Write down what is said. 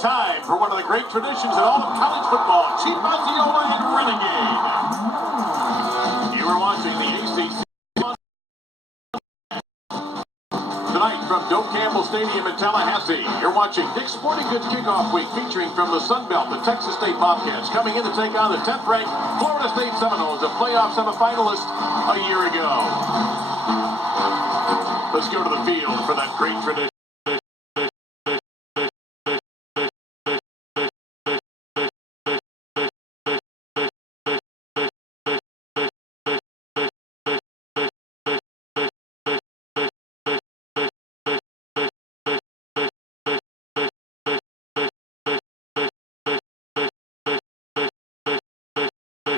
It's time for one of the great traditions in all of college football, Chief Osceola and Renegade. You are watching the ACC tonight from Doak Campbell Stadium in Tallahassee. You're watching Dick's Sporting Goods Kickoff Week, featuring from the Sun Belt, the Texas State Bobcats, coming in to take on the 10th-ranked Florida State Seminoles, a playoff semifinalist a year ago. Let's go to the field for that great tradition.